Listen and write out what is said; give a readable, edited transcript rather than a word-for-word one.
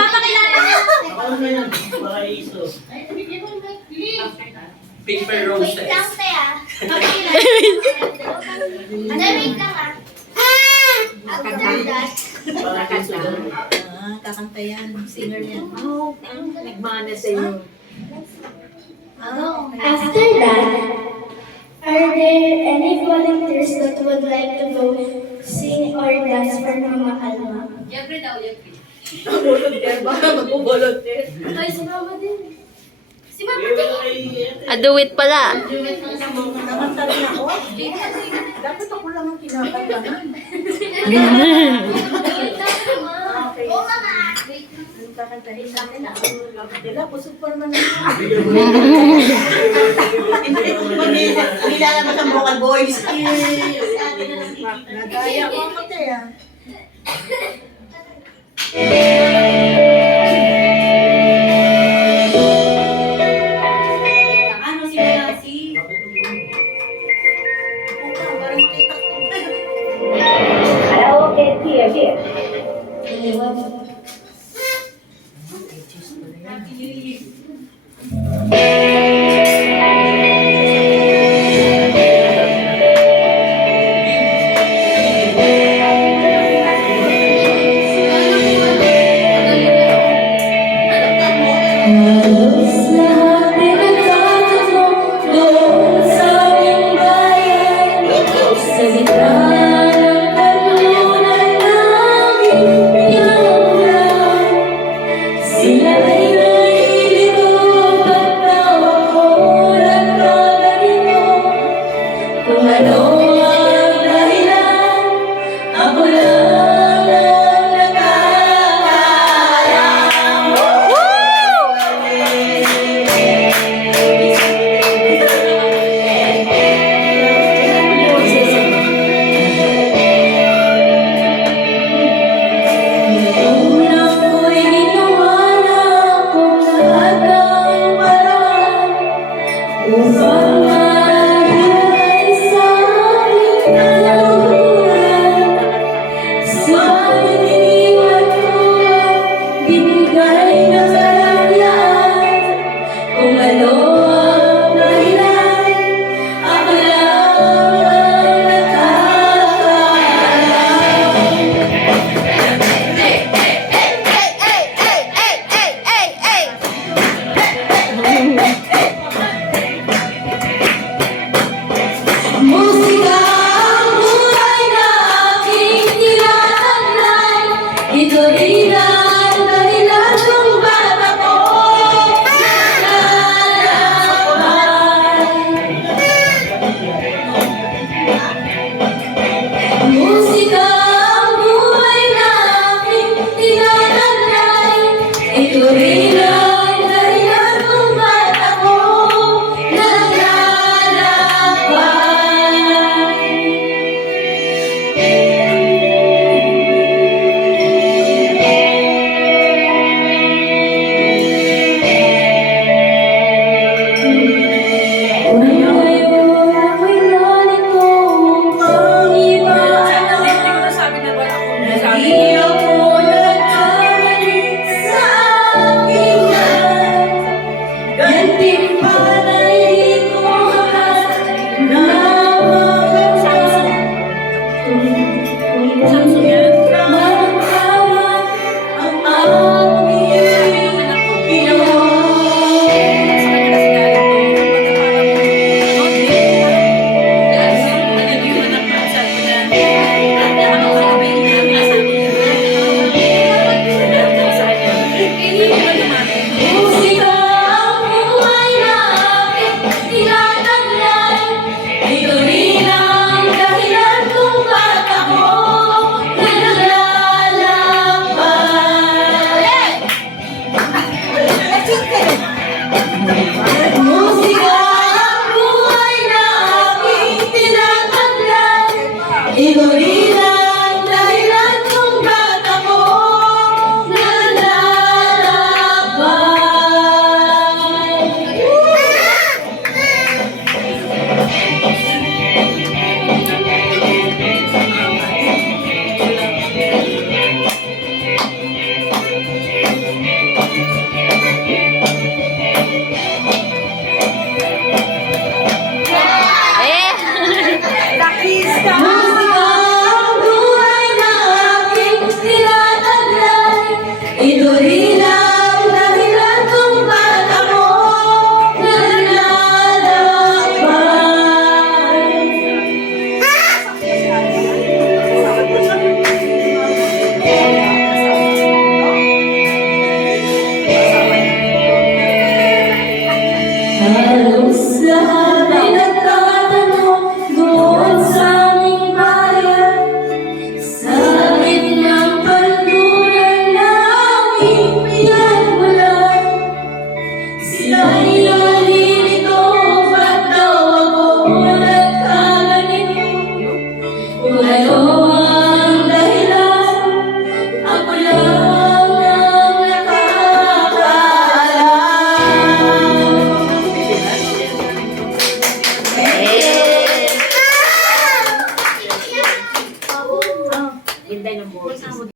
Papakilala niya. Paper roses. Wait lang, te ah. Papakilala. Wait lang ah. After that. Kakanta yan. Singer yan. Nagmana sa'yo. After that, are there any volunteers that would like to go sing or dance for Mama Alma? Jeffrey daw, Jeffrey. Volunteer ba? Mag-volunteer. Ay, si Mama din. Si Mama din. Aduit pala. Kakanta rin ako. Dapat ako lang ang kinakantahan. Okay. Oo, Mama. Anong kakantahin natin? Dila, pusog pa naman ako. Hindi lalabas ang vocal boys. Nagaya ko ako tayo. Ano si Malasi? Parang makita ko. boses.